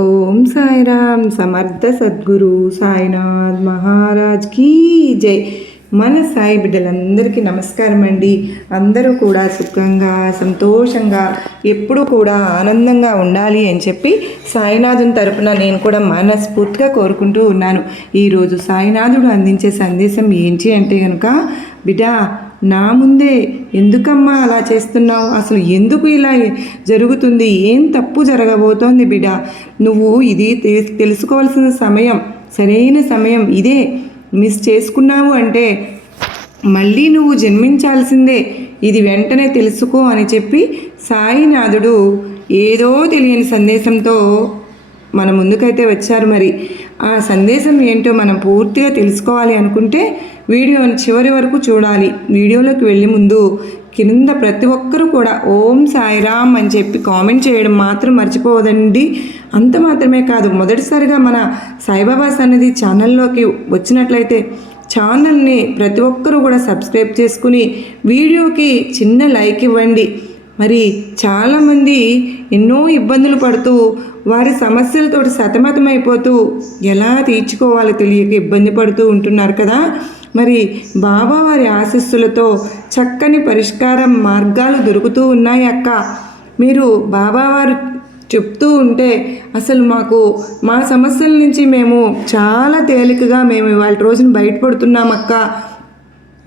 ఓం సాయిరామ్ సమర్థ సద్గురు సాయినాథ్ మహారాజ్ కీ జై. మన సాయి బిడ్డలందరికీ నమస్కారం అండి. అందరూ కూడా సుఖంగా సంతోషంగా ఎప్పుడూ కూడా ఆనందంగా ఉండాలి అని చెప్పి సాయినాథుని తరపున నేను కూడా మనస్ఫూర్తిగా కోరుకుంటూ ఉన్నాను. ఈరోజు సాయినాథుడు అందించే సందేశం ఏంటి అంటే కనుక బిడ్డ నా ముందే ఎందుకమ్మా అలా చేస్తున్నావు? అసలు ఎందుకు ఇలా జరుగుతుంది? ఏం తప్పు జరగబోతోంది బిడ్డ నువ్వు ఇది తె- తెలుసుకోవాల్సిన సమయం సరైన సమయం ఇదే. మిస్ చేసుకున్నావు అంటే మళ్ళీ నువ్వు జన్మించాల్సిందే. ఇది వెంటనే తెలుసుకో అని చెప్పి సాయినాథుడు ఏదో తెలియని సందేశంతో మన ముందుకైతే వచ్చారు మరి. ఆ సందేశం ఏంటో మనం పూర్తిగా తెలుసుకోవాలి అనుకుంటే వీడియోని చివరి వరకు చూడాలి. వీడియోలోకి వెళ్ళే ముందు కింద ప్రతి ఒక్కరూ కూడా ఓం సాయిరామ్ అని చెప్పి కామెంట్ చేయడం మాత్రం మర్చిపోవదండి అంత మాత్రమే కాదు మొదటిసారిగా మన సాయిబాబా సన్నిధి ఛానల్లోకి వచ్చినట్లయితే ఛానల్ని ప్రతి ఒక్కరూ కూడా సబ్స్క్రైబ్ చేసుకుని వీడియోకి చిన్న లైక్ ఇవ్వండి. మరి చాలామంది ఎన్నో ఇబ్బందులు పడుతూ వారి సమస్యలతో సతమతమైపోతూ ఎలా తీర్చుకోవాలో తెలియక ఇబ్బంది పడుతూ ఉంటున్నారు కదా. మరి బాబావారి ఆశీస్సులతో చక్కని పరిష్కారం మార్గాలు దొరుకుతూ ఉన్నాయి అక్క. మీరు బాబావారు చెప్తూ ఉంటే అసలు మాకు మా సమస్యల నుంచి మేము చాలా తేలికగా మేము ఇవాళ రోజున బయటపడుతున్నాం అక్క.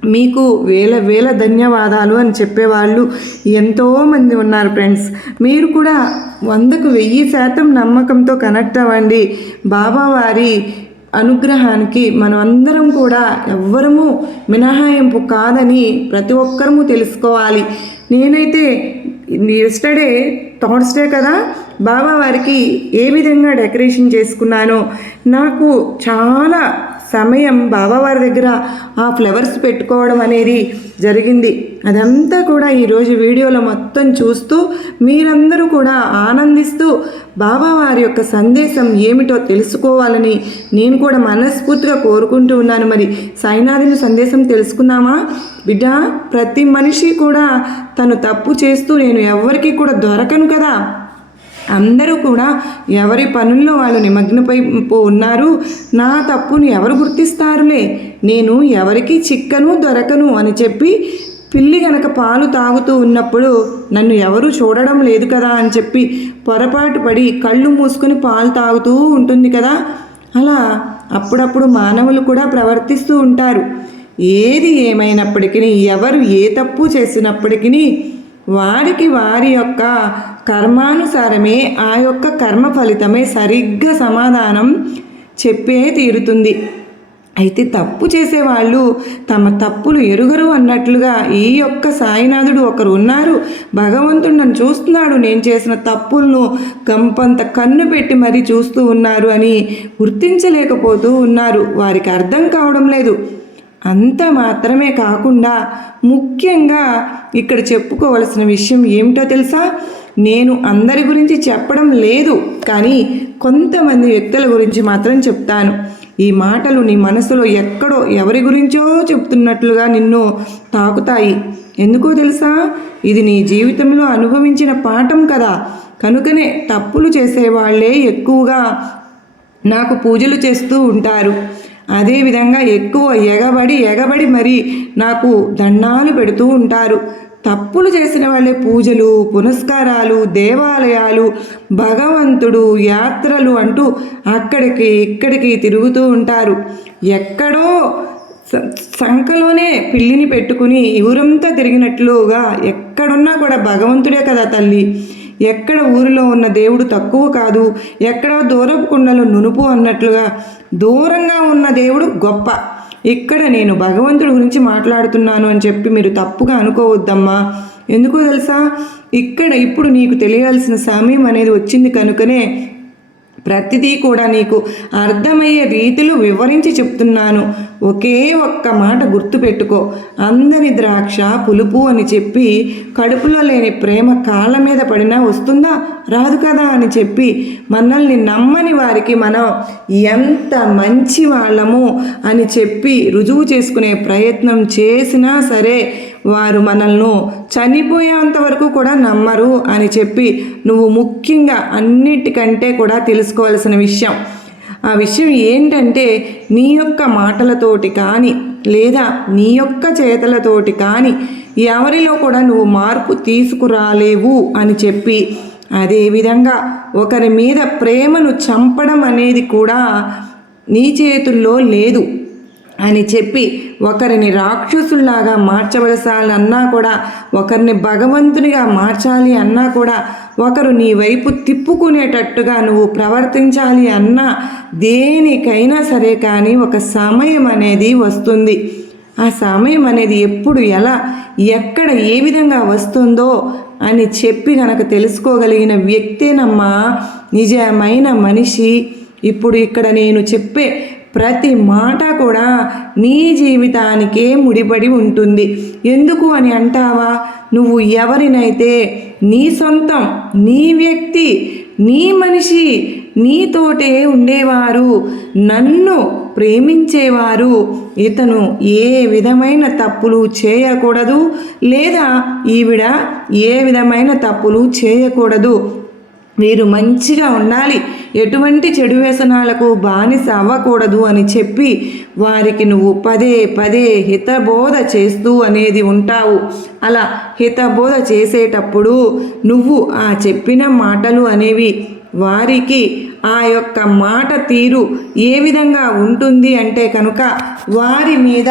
మీకు వేల వేల ధన్యవాదాలు అని చెప్పేవాళ్ళు ఎంతోమంది ఉన్నారు ఫ్రెండ్స్. మీరు కూడా వందకు వెయ్యి శాతం నమ్మకంతో కనెక్ట్ అవ్వండి. బాబావారి అనుగ్రహానికి మనం అందరం కూడా ఎవ్వరము మినహాయింపు కాదని ప్రతి ఒక్కరము తెలుసుకోవాలి. నేనైతే ఎస్టర్డే థర్స్డే కదా బాబావారికి ఏ విధంగా డెకరేషన్ చేసుకున్నానో నాకు చాలా సమయం బాబావారి దగ్గర ఆ ఫ్లవర్స్ పెట్టుకోవడం అనేది జరిగింది. అదంతా కూడా ఈరోజు వీడియోలో మొత్తం చూస్తూ మీరందరూ కూడా ఆనందిస్తూ బాబావారి యొక్క సందేశం ఏమిటో తెలుసుకోవాలని నేను కూడా మనస్ఫూర్తిగా కోరుకుంటూ ఉన్నాను. మరి సాయినాథుని సందేశం తెలుసుకుందామా? బిడ్డ ప్రతి మనిషి కూడా తను తప్పు చేస్తూ నేను ఎవరికి కూడా దొరకను కదా? అందరూ కూడా ఎవరి పనుల్లో వాళ్ళు నిమగ్నపై పో- ఉన్నారు నా తప్పును ఎవరు గుర్తిస్తారులే? నేను ఎవరికి చిక్కను దొరకను అని చెప్పి పిల్లి గనక పాలు తాగుతూ ఉన్నప్పుడు నన్ను ఎవరు చూడడం లేదు కదా అని చెప్పి పొరపాటు పడి కళ్ళు మూసుకొని పాలు తాగుతూ ఉంటుంది కదా? అలా అప్పుడప్పుడు మానవులు కూడా ప్రవర్తిస్తూ ఉంటారు. ఏది ఏమైనప్పటికీ ఎవరు ఏ తప్పు చేసినప్పటికీ వారికి వారి యొక్క కర్మానుసారమే ఆ యొక్క కర్మ ఫలితమే సరిగ్గా సమాధానం చెప్పే తీరుతుంది. అయితే తప్పు చేసేవాళ్ళు తమ తప్పులు ఎరుగరు అన్నట్లుగా ఈ యొక్క సాయినాథుడు ఒకరు ఉన్నారు భగవంతుడు నన్ను చూస్తున్నాడు. నేను చేసిన తప్పులను గంపంత కన్ను పెట్టి మరీ చూస్తూ ఉన్నారు అని గుర్తించలేకపోతూ ఉన్నారు. వారికి అర్థం కావడం లేదు. అంత మాత్రమే కాకుండా ముఖ్యంగా ఇక్కడ చెప్పుకోవలసిన విషయం ఏమిటో తెలుసా? నేను అందరి గురించి చెప్పడం లేదు కానీ కొంతమంది వ్యక్తుల గురించి మాత్రం చెప్తాను. ఈ మాటలు నీ మనసులో ఎక్కడో ఎవరి గురించో చెప్తున్నట్లుగా నిన్ను తాకుతాయి. ఎందుకో తెలుసా? ఇది నీ జీవితంలో అనుభవించిన పాఠం కదా. కనుకనే తప్పులు చేసేవాళ్ళే ఎక్కువగా నాకు పూజలు చేస్తూ ఉంటారు. అదేవిధంగా ఎక్కువ ఎగబడి ఎగబడి మరి నాకు దండాలు పెడుతూ ఉంటారు. తప్పులు చేసిన వాళ్ళే పూజలు పునస్కారాలు దేవాలయాలు భగవంతుడు యాత్రలు అంటూ అక్కడికి ఇక్కడికి తిరుగుతూ ఉంటారు. ఎక్కడో సంఖలోనే పిల్లిని పెట్టుకుని ఊరంతా తిరిగినట్లుగా ఎక్కడున్నా కూడా భగవంతుడే కదా తల్లి. ఎక్కడ ఊరిలో ఉన్న దేవుడు తక్కువ కాదు ఎక్కడ దూరపు కుండలు నునుపు అన్నట్లుగా. దూరంగా ఉన్న దేవుడు గొప్ప. ఇక్కడ నేను భగవంతుడి గురించి మాట్లాడుతున్నాను అని చెప్పి మీరు తప్పుగా అనుకోవద్దమ్మా. ఎందుకో తెలుసా? ఇక్కడ ఇప్పుడు నీకు తెలియాల్సిన సమయం అనేది వచ్చింది కనుకనే ప్రతిదీ కూడా నీకు అర్థమయ్యే రీతిలో వివరించి చెప్తున్నాను. ఒకే ఒక్క మాట గుర్తుపెట్టుకో. అందని ద్రాక్ష పులుపు అని చెప్పి కడుపులో లేని ప్రేమ కాళ్ళ మీద పడినా వస్తుందా? రాదు కదా అని చెప్పి మనల్ని నమ్మని వారికి మనం ఎంత మంచి వాళ్ళము అని చెప్పి రుజువు చేసుకునే ప్రయత్నం చేసినా సరే వారు మనల్ని చనిపోయేంత వరకు కూడా నమ్మరు అని చెప్పి నువ్వు ముఖ్యంగా అన్నిటికంటే కూడా తెలుసుకోవాల్సిన విషయం. ఆ విషయం ఏంటంటే నీ యొక్క మాటలతోటి కానీ లేదా నీ యొక్క చేతలతోటి కానీ ఎవరిలో కూడా నువ్వు మార్పు తీసుకురాలేవు అని చెప్పి అదేవిధంగా ఒకరి మీద ప్రేమను చంపడం అనేది కూడా నీ చేతుల్లో లేదు. అని చెప్పి ఒకరిని రాక్షసుల్లాగా మార్చవలసాలి అన్నా కూడా ఒకరిని భగవంతునిగా మార్చాలి అన్నా కూడా ఒకరు నీ వైపు తిప్పుకునేటట్టుగా నువ్వు ప్రవర్తించాలి అన్నా దేనికైనా సరే కానీ ఒక సమయం అనేది వస్తుంది. ఆ సమయం అనేది ఎప్పుడు ఎలా ఎక్కడ ఏ విధంగా వస్తుందో అని చెప్పి గనక తెలుసుకోగలిగిన వ్యక్తేనమ్మా నిజమైన మనిషి. ఇప్పుడు ఇక్కడ నేను చెప్పే ప్రతి మాట కూడా నీ జీవితానికే ముడిపడి ఉంటుంది. ఎందుకు అని అంటావా? నువ్వు ఎవరినైతే నీ సొంతం నీ వ్యక్తి నీ మనిషి నీతోటే ఉండేవారు నన్ను ప్రేమించేవారు ఇతను ఏ విధమైన తప్పులు చేయకూడదు లేదా ఈవిడ ఏ విధమైన తప్పులు చేయకూడదు మీరు మంచిగా ఉండాలి. ఎటువంటి చెడు వ్యసనాలకు బానిస అవ్వకూడదు అని చెప్పి వారికి నువ్వు పదే పదే హితబోధ చేస్తూ అనేది ఉంటావు. అలా హితబోధ చేసేటప్పుడు నువ్వు ఆ చెప్పిన మాటలు అనేవి వారికి ఆ యొక్క మాట తీరు ఏ విధంగా ఉంటుంది అంటే కనుక వారి మీద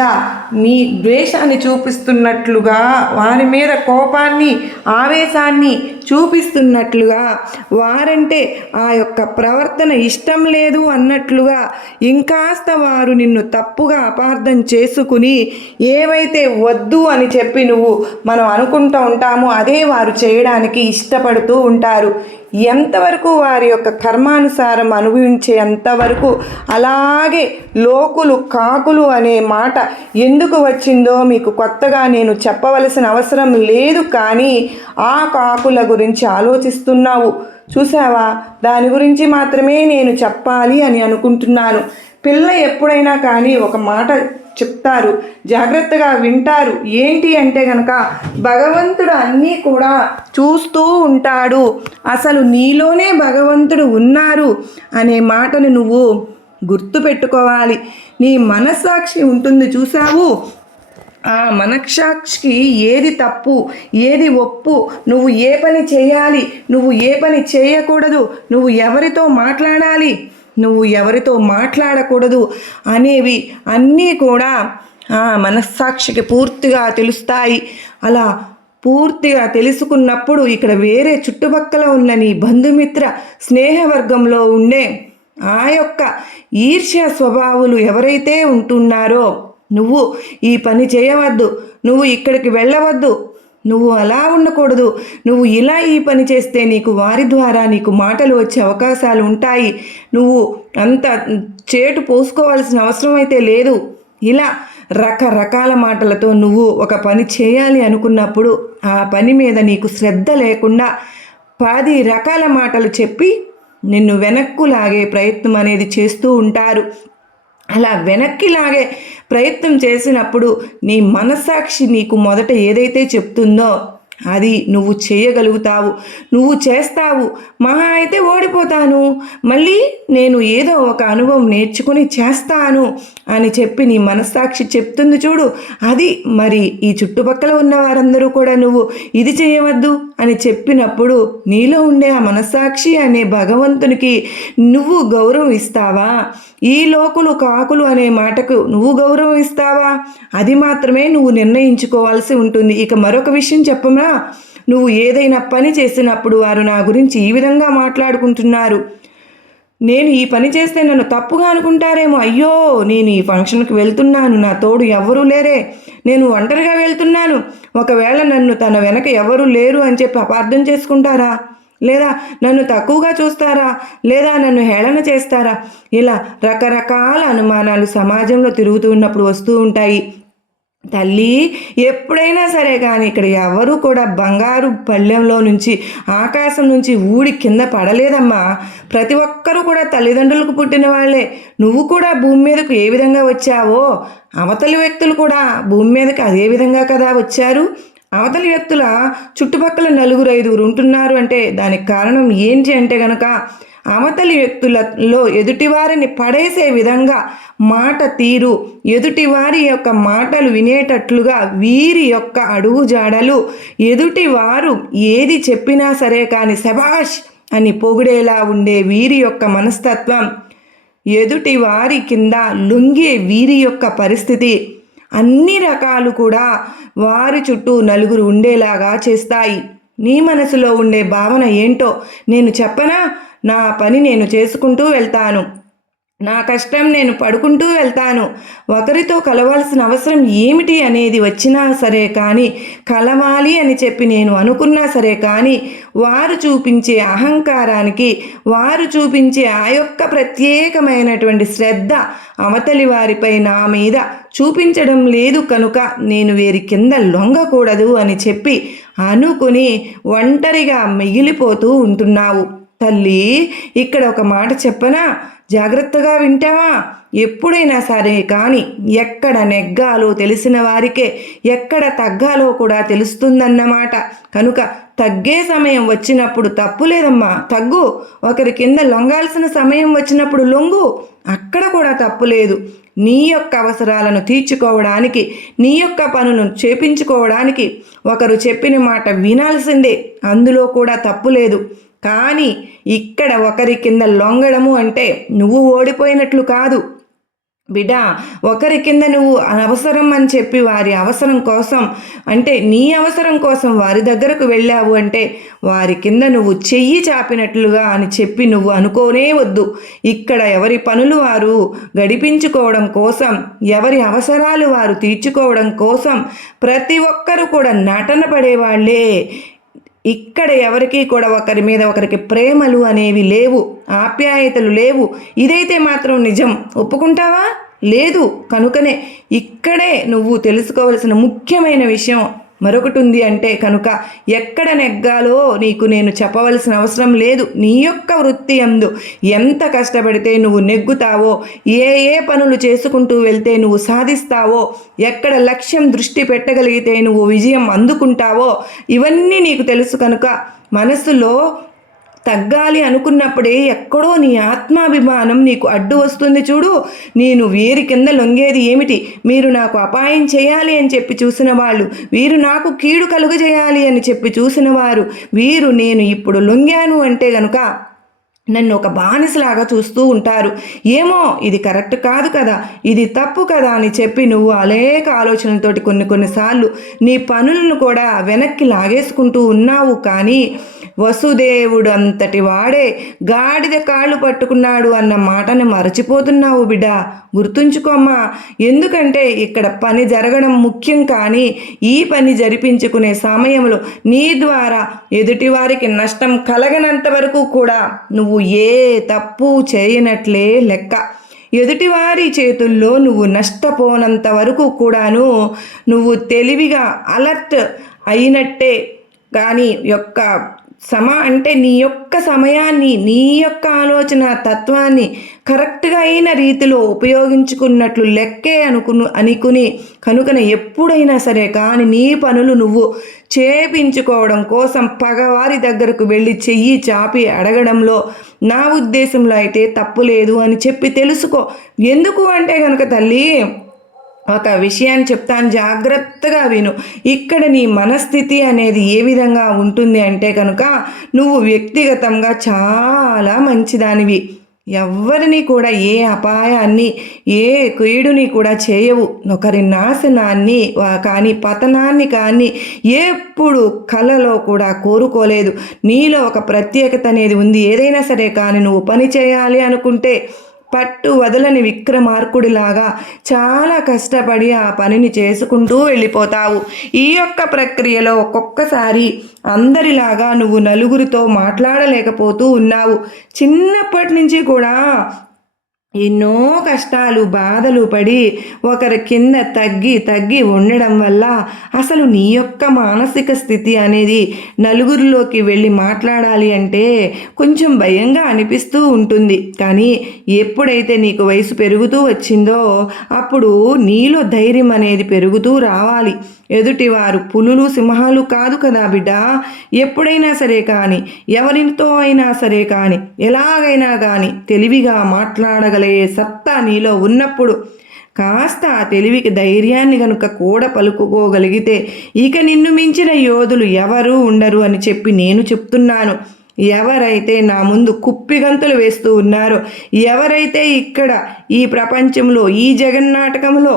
మీ ద్వేషాన్ని చూపిస్తున్నట్లుగా వారి మీద కోపాన్ని ఆవేశాన్ని చూపిస్తున్నట్లుగా వారంటే ఆ యొక్క ప్రవర్తన ఇష్టం లేదు అన్నట్లుగా ఇంకాస్త వారు నిన్ను తప్పుగా అపార్థం చేసుకుని ఏవైతే వద్దు అని చెప్పి నువ్వు మనం అనుకుంటూ ఉంటామో అదే వారు చేయడానికి ఇష్టపడుతూ ఉంటారు. ఎంతవరకు వారి యొక్క కర్మానుసారం అనుభవించేంతవరకు అలాగే లోకులు కాకులు అనే మాట ఎందుకు వచ్చిందో మీకు కొత్తగా నేను చెప్పవలసిన అవసరం లేదు కానీ ఆ కాకుల గురించి ఆలోచిస్తున్నావు. చూసావా దాని గురించి మాత్రమే నేను చెప్పాలి అని అనుకుంటున్నాను. పిల్ల ఎప్పుడైనా కానీ ఒక మాట చెప్తారు జాగ్రత్తగా వింటారు. ఏంటి అంటే కనుక భగవంతుడు అన్నీ కూడా చూస్తూ ఉంటాడు. అసలు నీలోనే భగవంతుడు ఉన్నారు అనే మాటను నువ్వు గుర్తుపెట్టుకోవాలి. నీ మనస్సాక్షి ఉంటుంది చూసావు ఆ మనస్సాక్షికి ఏది తప్పు ఏది ఒప్పు? నువ్వు ఏ పని చేయాలి? నువ్వు ఏ పని చేయకూడదు? నువ్వు ఎవరితో మాట్లాడాలి? నువ్వు ఎవరితో మాట్లాడకూడదు అనేవి అన్నీ కూడా ఆ మనస్సాక్షికి పూర్తిగా తెలుస్తాయి. అలా పూర్తిగా తెలుసుకున్నప్పుడు ఇక్కడ వేరే చుట్టుపక్కల ఉన్న నీ బంధుమిత్ర స్నేహవర్గంలో ఉండే ఆ యొక్క ఈర్ష్య స్వభావులు ఎవరైతే ఉంటున్నారో నువ్వు ఈ పని చేయవద్దు. నువ్వు ఇక్కడికి వెళ్ళవద్దు. నువ్వు అలా ఉండకూడదు. నువ్వు ఇలా ఈ పని చేస్తే నీకు వారి ద్వారా నీకు మాటలు వచ్చే అవకాశాలు ఉంటాయి. నువ్వు అంత చేటు పోసుకోవాల్సిన అవసరం అయితే లేదు. ఇలా రకరకాల మాటలతో నువ్వు ఒక పని చేయాలి అనుకున్నప్పుడు ఆ పని మీద నీకు శ్రద్ధ లేకుండా పది రకాల మాటలు చెప్పి నిన్ను వెనక్కు లాగే ప్రయత్నం అనేది చేస్తూ ఉంటారు. అలా వెనక్కి లాగే ప్రయత్నం చేసినప్పుడు నీ మనస్సాక్షి నీకు మొదట ఏదైతే చెప్తుందో అది నువ్వు చేయగలుగుతావు. నువ్వు చేస్తావు. మహా అయితే ఓడిపోతాను. మళ్ళీ నేను ఏదో ఒక అనుభవం నేర్చుకుని చేస్తాను అని చెప్పి నీ మనస్సాక్షి చెప్తుంది చూడు. అది మరి ఈ చుట్టుపక్కల ఉన్న వారందరూ కూడా నువ్వు ఇది చేయవద్దు అని చెప్పినప్పుడు నీలో ఉండే ఆ మనస్సాక్షి అనే భగవంతునికి నువ్వు గౌరవం ఇస్తావా? ఈ లోకులు కాకులు అనే మాటకు నువ్వు గౌరవం ఇస్తావా? అది మాత్రమే నువ్వు నిర్ణయించుకోవాల్సి ఉంటుంది. ఇక మరొక విషయం చెప్పమా? నువ్వు ఏదైనా పని చేసినప్పుడు వారు నా గురించి ఈ విధంగా మాట్లాడుకుంటున్నారు. నేను ఈ పని చేస్తే నన్ను తప్పుగా అనుకుంటారేమో. అయ్యో నేను ఈ ఫంక్షన్కి వెళ్తున్నాను. నా తోడు ఎవ్వరూ లేరే. నేను ఒంటరిగా వెళ్తున్నాను. ఒకవేళ నన్ను తన వెనక ఎవరూ లేరు అని చెప్పి అపార్థం చేసుకుంటారా? లేదా నన్ను తక్కువగా చూస్తారా? లేదా నన్ను హేళన చేస్తారా? ఇలా రకరకాల అనుమానాలు సమాజంలో తిరుగుతూ ఉన్నప్పుడు వస్తూ ఉంటాయి. తల్లి ఎప్పుడైనా సరే కానీ ఇక్కడ ఎవరు కూడా బంగారు పళ్ళెంలో నుంచి ఆకాశం నుంచి ఊడి కింద పడలేదమ్మా. ప్రతి ఒక్కరూ కూడా తల్లిదండ్రులకు పుట్టిన వాళ్ళే. నువ్వు కూడా భూమి మీదకు ఏ విధంగా వచ్చావో? అవతలి వ్యక్తులు కూడా భూమి మీదకి అదే విధంగా కదా వచ్చారు? అవతలి వ్యక్తుల చుట్టుపక్కల నలుగురు ఐదుగురు ఉంటున్నారు అంటే దానికి కారణం ఏంటి అంటే గనక అవతలి వ్యక్తులలో ఎదుటివారిని పడేసే విధంగా మాట తీరు ఎదుటివారి యొక్క మాటలు వినేటట్లుగా వీరి యొక్క అడుగుజాడలు ఎదుటివారు ఏది చెప్పినా సరే కానీ శబాష్ అని పొగిడేలా ఉండే వీరి యొక్క మనస్తత్వం ఎదుటి వారి కింద లొంగే వీరి యొక్క పరిస్థితి. అన్ని రకాలు కూడా వారి చుట్టూ నలుగురు ఉండేలాగా చేస్తాయి. నీ మనసులో ఉండే భావన ఏంటో నేను చెప్పనా? నా పని నేను చేసుకుంటూ వెళ్తాను. నా కష్టం నేను పడుకుంటూ వెళ్తాను. ఒకరితో కలవాల్సిన అవసరం ఏమిటి అనేది వచ్చినా సరే కానీ కలవాలి అని చెప్పి నేను అనుకున్నా సరే కానీ వారు చూపించే అహంకారానికి వారు చూపించే ఆ యొక్క ప్రత్యేకమైనటువంటి శ్రద్ధ అవతలి వారిపై నా మీద చూపించడం లేదు కనుక నేను వీరి కింద లొంగకూడదు అని చెప్పి అనుకుని ఒంటరిగా మిగిలిపోతూ ఉంటున్నావు. తల్లి ఇక్కడ ఒక మాట చెప్పనా? జాగ్రత్తగా వింటావా? ఎప్పుడైనా సరే కానీ ఎక్కడ నెగ్గాలో తెలిసిన వారికే ఎక్కడ తగ్గాలో కూడా తెలుస్తుందన్నమాట. కనుక తగ్గే సమయం వచ్చినప్పుడు తప్పు లేదమ్మా తగ్గు. ఒకరి కింద లొంగాల్సిన సమయం వచ్చినప్పుడు లొంగు. అక్కడ కూడా తప్పు లేదు. నీ యొక్క అవసరాలను తీర్చుకోవడానికి నీ యొక్క పనులను చేపించుకోవడానికి ఒకరు చెప్పిన మాట వినాల్సిందే. అందులో కూడా తప్పు లేదు. కానీ ఇక్కడ ఒకరి కింద లొంగడము అంటే నువ్వు ఓడిపోయినట్లు కాదు. బిడ్డ ఒకరి కింద నువ్వు అవసరం అని చెప్పి వారి అవసరం కోసం అంటే నీ అవసరం కోసం వారి దగ్గరకు వెళ్ళావు అంటే వారి కింద నువ్వు చెయ్యి చాపినట్లుగా అని చెప్పి నువ్వు అనుకోనే వద్దు. ఇక్కడ ఎవరి పనులు వారు గడిపించుకోవడం కోసం ఎవరి అవసరాలు వారు తీర్చుకోవడం కోసం ప్రతి ఒక్కరూ కూడా నటన పడేవాళ్ళే. ఇక్కడ ఎవరికీ కూడా ఒకరి మీద ఒకరికి ప్రేమలు అనేవి లేవు ఆప్యాయతలు లేవు. ఇదైతే మాత్రం నిజం. ఒప్పుకుంటావా? లేదు. కనుకనే ఇక్కడే నువ్వు తెలుసుకోవలసిన ముఖ్యమైన విషయం మరొకటి ఉంది అంటే కనుక ఎక్కడ నెగ్గాలో నీకు నేను చెప్పవలసిన అవసరం లేదు. నీ యొక్క వృత్తి అందు ఎంత కష్టపడితే నువ్వు నెగ్గుతావో ఏ ఏ పనులు చేసుకుంటూ వెళ్తే నువ్వు సాధిస్తావో ఎక్కడ లక్ష్యం దృష్టి పెట్టగలిగితే నువ్వు విజయం అందుకుంటావో ఇవన్నీ నీకు తెలుసు కనుక మనసులో తగ్గాలి అనుకున్నప్పుడే ఎక్కడో నీ ఆత్మాభిమానం నీకు అడ్డు వస్తుంది చూడు. నేను వీరి కింద లొంగేది ఏమిటి? మీరు నాకు అపాయం చేయాలి అని చెప్పి చూసిన వాళ్ళు వీరు నాకు కీడు కలుగజేయాలి అని చెప్పి చూసిన వారు వీరు నేను ఇప్పుడు లొంగాను అంటే గనుక నన్ను ఒక బానిసలాగా చూస్తూ ఉంటారు. ఏమో ఇది కరెక్ట్ కాదు కదా ఇది తప్పు కదా అని చెప్పి నువ్వు అనేక ఆలోచనలతోటి కొన్ని కొన్నిసార్లు నీ పనులను కూడా వెనక్కి లాగేసుకుంటూ ఉన్నావు కానీ వసుదేవుడు అంతటి వాడే గాడిద కాళ్ళు పట్టుకున్నాడు అన్న మాటని మరచిపోతున్నావు బిడ్డ. గుర్తుంచుకోమ్మా ఎందుకంటే ఇక్కడ పని జరగడం ముఖ్యం కానీ ఈ పని జరిపించుకునే సమయంలో నీ ద్వారా ఎదుటివారికి నష్టం కలగనంత వరకు కూడా నువ్వు ఏ తప్పు చేయనట్లే లెక్క. ఎదుటివారి చేతుల్లో నువ్వు నష్టపోనంత వరకు కూడాను నువ్వు తెలివిగా అలర్ట్ అయినట్టే. కానీ యొక్క సమా అంటే నీ యొక్క సమయాన్ని నీ యొక్క ఆలోచన తత్వాన్ని కరెక్ట్గా అయిన రీతిలో ఉపయోగించుకున్నట్లు లెక్కే అనుకును అనుకుని కనుకన ఎప్పుడైనా సరే కానీ నీ పనులు నువ్వు చేపించుకోవడం కోసం పగవారి దగ్గరకు వెళ్ళి చెయ్యి చాపి అడగడంలో నా ఉద్దేశంలో అయితే తప్పు లేదు అని చెప్పి తెలుసుకో. ఎందుకు అంటే కనుక తల్లి ఒక విషయాన్ని చెప్తాను జాగ్రత్తగా విను. ఇక్కడ నీ మనస్థితి అనేది ఏ విధంగా ఉంటుంది అంటే కనుక నువ్వు వ్యక్తిగతంగా చాలా మంచిదానివి. ఎవరిని కూడా ఏ అపాయాన్ని ఏ కీడుని కూడా చేయవు. ఒకరి నాశనాన్ని కానీ పతనాన్ని కానీ ఎప్పుడు కలలో కూడా కోరుకోలేదు. నీలో ఒక ప్రత్యేకత అనేది ఉంది. ఏదైనా సరే కానీ నువ్వు పని చేయాలి అనుకుంటే పట్టు వదలని విక్రమార్కుడిలాగా చాలా కష్టపడి ఆ పనిని చేసుకుంటూ వెళ్ళిపోతావు. ఈ యొక్క ప్రక్రియలో ఒక్కొక్కసారి అందరిలాగా నువ్వు నలుగురితో మాట్లాడలేకపోతూ ఉన్నావు. చిన్నప్పటి నుంచి కూడా ఎన్నో కష్టాలు బాధలు పడి ఒకరి కింద తగ్గి తగ్గి ఉండడం వల్ల అసలు నీ యొక్క మానసిక స్థితి అనేది నలుగురిలోకి వెళ్ళి మాట్లాడాలి అంటే కొంచెం భయంగా అనిపిస్తూ ఉంటుంది. కానీ ఎప్పుడైతే నీకు వయసు పెరుగుతూ వచ్చిందో అప్పుడు నీలో ధైర్యం అనేది పెరుగుతూ రావాలి. ఎదుటివారు పులులు సింహాలు కాదు కదా బిడ్డ? ఎప్పుడైనా సరే కానీ ఎవరితో అయినా సరే కానీ ఎలాగైనా కానీ తెలివిగా మాట్లాడగలిగే సత్తా నీలో ఉన్నప్పుడు కాస్త ఆ తెలివికి ధైర్యాన్ని గనుక కూడా పలుకుకోగలిగితే ఇక నిన్ను మించిన యోధులు ఎవరు ఉండరు అని చెప్పి నేను చెప్తున్నాను. ఎవరైతే నా ముందు కుప్పిగంతులు వేస్తూ ఉన్నారో ఎవరైతే ఇక్కడ ఈ ప్రపంచంలో ఈ జగన్నాటకంలో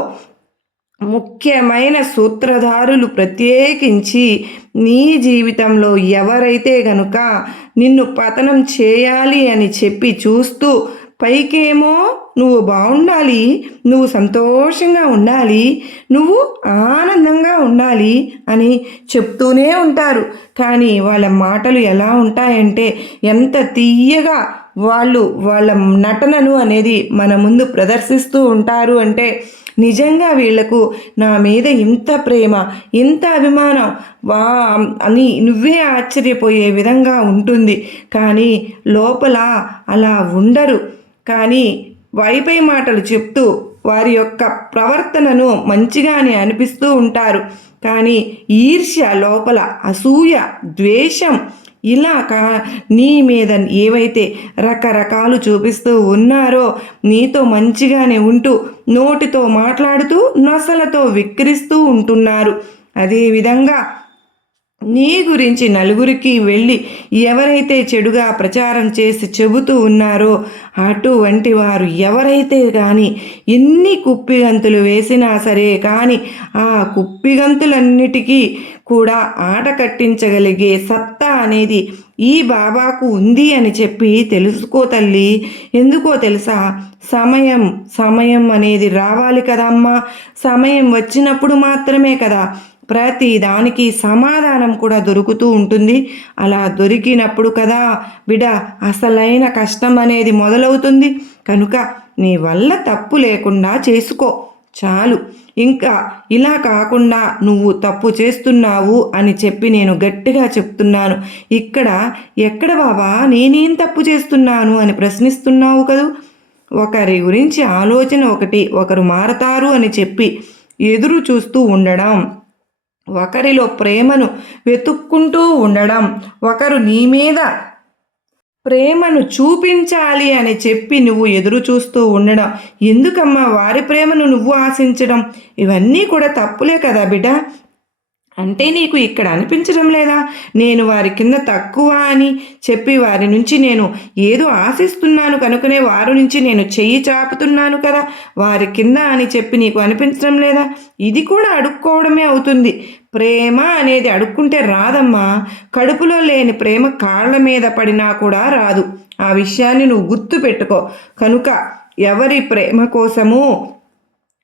ముఖ్యమైన సూత్రధారులు ప్రత్యేకించి నీ జీవితంలో ఎవరైతే గనుక నిన్ను పతనం చేయాలి అని చెప్పి చూస్తూ పైకేమో నువ్వు బాగుండాలి నువ్వు సంతోషంగా ఉండాలి నువ్వు ఆనందంగా ఉండాలి అని చెప్తూనే ఉంటారు. కానీ వాళ్ళ మాటలు ఎలా ఉంటాయంటే ఎంత తీయగా వాళ్ళు వాళ్ళ నటనను అనేది మన ముందు ప్రదర్శిస్తూ ఉంటారు అంటే నిజంగా వీళ్ళకు నా మీద ఇంత ప్రేమ ఇంత అభిమానం వా అని నువ్వే ఆశ్చర్యపోయే విధంగా ఉంటుంది. కానీ లోపల అలా ఉండరు. కానీ వైపై మాటలు చెప్తూ వారి యొక్క ప్రవర్తనను మంచిగానే అనిపిస్తూ ఉంటారు. కానీ ఈర్ష్య లోపల అసూయ ద్వేషం ఇలా కా నీ మీద ఏవైతే రకరకాలు చూపిస్తూ ఉన్నారో నీతో మంచిగానే ఉంటూ నోటితో మాట్లాడుతూ నొసలతో విక్రిస్తూ ఉంటున్నారు. అదేవిధంగా నీ గురించి నలుగురికి వెళ్ళి ఎవరైతే చెడుగా ప్రచారం చేసి చెబుతూ ఉన్నారో అటువంటి వారు ఎవరైతే కానీ ఎన్ని కుప్పిగంతులు వేసినా సరే కానీ ఆ కుప్పిగంతులన్నిటికీ కూడా ఆట కట్టించగలిగే సత్తా అనేది ఈ బాబాకు ఉంది అని చెప్పి తెలుసుకో తల్లి. ఎందుకో తెలుసా? సమయం సమయం అనేది రావాలి కదమ్మా. సమయం వచ్చినప్పుడు మాత్రమే కదా ప్రతి దానికి సమాధానం కూడా దొరుకుతూ ఉంటుంది. అలా దొరికినప్పుడు కదా బిడ అసలైన కష్టం అనేది మొదలవుతుంది. కనుక నీ వల్ల తప్పు లేకుండా చేసుకో. చాలు. ఇంకా ఇలా కాకుండా నువ్వు తప్పు చేస్తున్నావు అని చెప్పి నేను గట్టిగా చెప్తున్నాను. ఇక్కడ ఎక్కడ బాబా నేనేం తప్పు చేస్తున్నాను అని ప్రశ్నిస్తున్నావు కదూ? ఒకరి గురించి ఆలోచన ఒకటి ఒకరు మారతారు అని చెప్పి ఎదురు చూస్తూ ఉండడం. ఒకరిలో ప్రేమను వెతుక్కుంటూ ఉండడం. ఒకరు నీ మీద ప్రేమను చూపించాలి అని చెప్పి నువ్వు ఎదురు చూస్తూ ఉండడం. ఎందుకమ్మా వారి ప్రేమను నువ్వు ఆశించడం? ఇవన్నీ కూడా తప్పులే కదా బిడ్డ. అంటే నీకు ఇక్కడ అనిపించడం లేదా? నేను వారి కింద తక్కువ అని చెప్పి వారి నుంచి నేను ఏదో ఆశిస్తున్నాను కనుకనే వారి నుంచి నేను చెయ్యి చాపుతున్నాను కదా. వారి కింద అని చెప్పి నీకు అనిపించడం లేదా? ఇది కూడా అడుక్కోవడమే అవుతుంది. ప్రేమ అనేది అడుక్కుంటే రాదమ్మా. కడుపులో లేని ప్రేమ కాళ్ళ మీద పడినా కూడా రాదు. ఆ విషయాన్ని నువ్వు గుర్తు పెట్టుకో కనుక ఎవరి ప్రేమ కోసము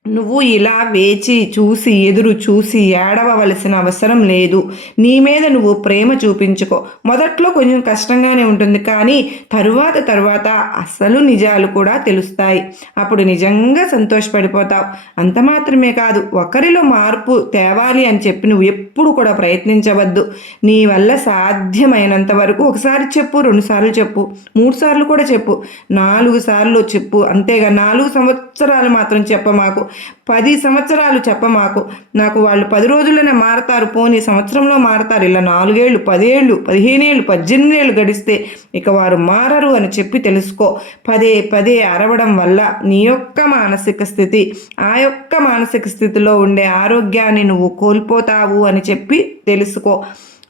నువ్వు ఇలా వేచి చూసి ఎదురు చూసి ఏడవవలసిన అవసరం లేదు. నీ మీద నువ్వు ప్రేమ చూపించుకో. మొదట్లో కొంచెం కష్టంగానే ఉంటుంది కానీ తరువాత తరువాత అసలు నిజాలు కూడా తెలుస్తాయి. అప్పుడు నిజంగా సంతోషపడిపోతావు. అంత మాత్రమే కాదు ఒకరిలో మార్పు తేవాలి అని చెప్పి నువ్వు ఎప్పుడు కూడా ప్రయత్నించవద్దు. నీ వల్ల సాధ్యమైనంత వరకు ఒకసారి చెప్పు రెండుసార్లు చెప్పు మూడు సార్లు కూడా చెప్పు నాలుగు సార్లు చెప్పు. అంతేగా నాలుగు సంవత్సరాలు మాత్రం చెప్ప మాకు పది సంవత్సరాలు చెప్ప మాకు. నాకు వాళ్ళు పది రోజుల్లోనే మారతారు పోనీ సంవత్సరంలో మారతారు. ఇలా నాలుగేళ్ళు పదేళ్ళు పదిహేనేళ్ళు పద్దెనిమిది ఏళ్ళు గడిస్తే ఇక వారు మారరు అని చెప్పి తెలుసుకో. పదే పదే అరవడం వల్ల నీ యొక్క మానసిక స్థితి ఆ యొక్క మానసిక స్థితిలో ఉండే ఆరోగ్యాన్ని నువ్వు కోల్పోతావు అని చెప్పి తెలుసుకో.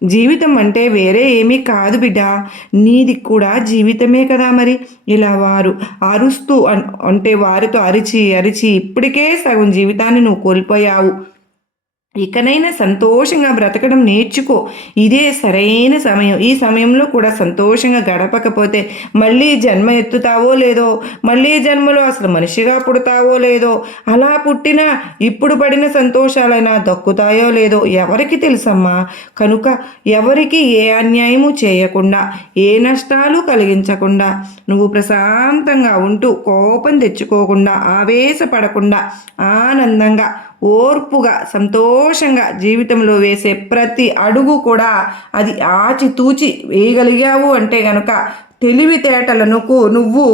జీవితం అంటే వేరే ఏమీ కాదు బిడ్డ. నీది కూడా జీవితమే కదా మరి. ఇలా వారు అరుస్తూ అంటే వారితో అరిచి అరిచి ఇప్పటికే సగం జీవితాన్ని నువ్వు కోల్పోయావు. ఇకనైనా సంతోషంగా బ్రతకడం నేర్చుకో. ఇదే సరైన సమయం. ఈ సమయంలో కూడా సంతోషంగా గడపకపోతే మళ్ళీ జన్మ ఎత్తుతావో లేదో మళ్ళీ జన్మలో అసలు మనిషిగా పుడతావో లేదో అలా పుట్టినా ఇప్పుడు పడిన సంతోషాలైనా దక్కుతాయో లేదో ఎవరికి తెలుసమ్మా? కనుక ఎవరికి ఏ అన్యాయము చేయకుండా ఏ నష్టాలు కలిగించకుండా నువ్వు ప్రశాంతంగా ఉంటూ కోపం తెచ్చుకోకుండా ఆవేశపడకుండా ఆనందంగా ఓర్పుగా సంతోషంగా జీవితంలో వేసే ప్రతి అడుగు కూడా అది ఆచితూచి వేయగలిగావు అంటే గనుక తెలివితేటలను నువ్వు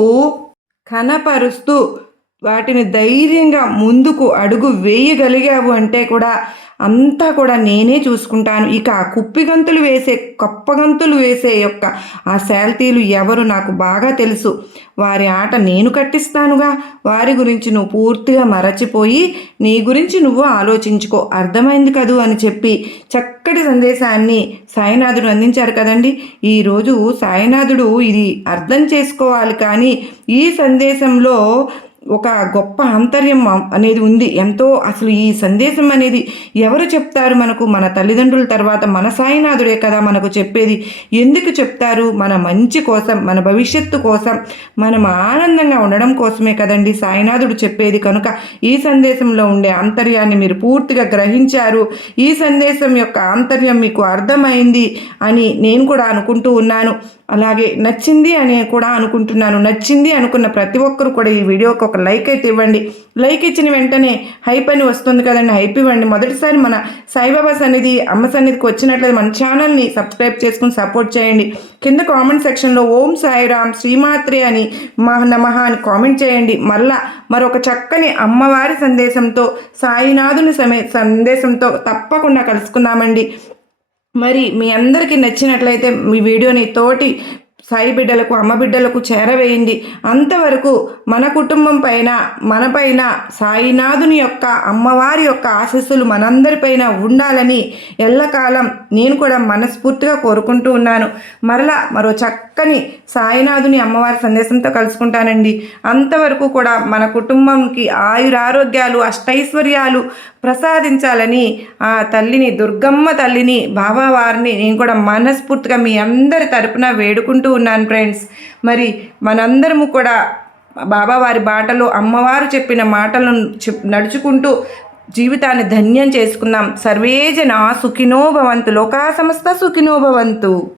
కనపరుస్తూ వాటిని ధైర్యంగా ముందుకు అడుగు వేయగలిగావు అంటే కూడా అంతా కూడా నేనే చూసుకుంటాను. ఇక కుప్పిగంతులు వేసే కప్పగంతులు వేసే యొక్క ఆ శాల్తీలు ఎవరు నాకు బాగా తెలుసు. వారి ఆట నేను కట్టిస్తానుగా. వారి గురించి నువ్వు పూర్తిగా మరచిపోయి నీ గురించి నువ్వు ఆలోచించుకో. అర్థమైంది కదూ అని చెప్పి చక్కటి సందేశాన్ని సాయినాథుడు అందించారు కదండి. ఈరోజు సాయినాథుడు ఇది అర్థం చేసుకోవాలి కానీ ఈ సందేశంలో ఒక గొప్ప ఆంతర్యం అనేది ఉంది. ఎంతో అసలు ఈ సందేశం అనేది ఎవరు చెప్తారు మనకు? మన తల్లిదండ్రుల తర్వాత మన సాయినాథుడే కదా మనకు చెప్పేది. ఎందుకు చెప్తారు? మన మంచి కోసం మన భవిష్యత్తు కోసం మనం ఆనందంగా ఉండడం కోసమే కదండి సాయినాథుడు చెప్పేది. కనుక ఈ సందేశంలో ఉండే ఆంతర్యాన్ని మీరు పూర్తిగా గ్రహించారు. ఈ సందేశం యొక్క ఆంతర్యం మీకు అర్థమైంది అని నేను కూడా అనుకుంటూ ఉన్నాను. అలాగే నచ్చింది అని కూడా అనుకుంటున్నాను. నచ్చింది అనుకున్న ప్రతి ఒక్కరు కూడా ఈ వీడియోకి ఒక లైక్ అయితే ఇవ్వండి. లైక్ ఇచ్చిన వెంటనే హైప్ అని వస్తుంది కదండి. హైప్ ఇవ్వండి. మొదటిసారి మన సాయిబాబా సన్నిధి అమ్మ సన్నిధికి వచ్చినట్లయితే మన ఛానల్ని సబ్స్క్రైబ్ చేసుకుని సపోర్ట్ చేయండి. కింద కామెంట్ సెక్షన్లో ఓం సాయిరామ్ శ్రీమాత్రే అని మహ నమహ అని కామెంట్ చేయండి. మళ్ళా మరొక చక్కని అమ్మవారి సందేశంతో సాయినాథుని సమే సందేశంతో తప్పకుండా కలుసుకుందామండి. మరి మీ అందరికీ నచ్చినట్లయితే మీ వీడియోని తోటి సాయి బిడ్డలకు అమ్మ బిడ్డలకు చేరవేయండి. అంతవరకు మన కుటుంబం పైన మనపైన సాయినాథుని యొక్క అమ్మవారి యొక్క ఆశస్సులు మనందరిపైన ఉండాలని ఎల్లకాలం నేను కూడా మనస్ఫూర్తిగా కోరుకుంటూ ఉన్నాను. మరలా మరో చక్క చక్కని సాయినాథుని అమ్మవారి సందేశంతో కలుసుకుంటానండి. అంతవరకు కూడా మన కుటుంబంకి ఆయురారోగ్యాలు అష్టైశ్వర్యాలు ప్రసాదించాలని ఆ తల్లిని దుర్గమ్మ తల్లిని బాబావారిని నేను కూడా మనస్ఫూర్తిగా మీ అందరి తరపున వేడుకుంటూ ఉన్నాను ఫ్రెండ్స్. మరి మనందరము కూడా బాబావారి బాటలో అమ్మవారు చెప్పిన మాటలను నడుచుకుంటూ జీవితాన్ని ధన్యం చేసుకుందాం. సర్వేజన సుఖినో భవంతు. లోకా సమస్త సుఖినో భవంతు.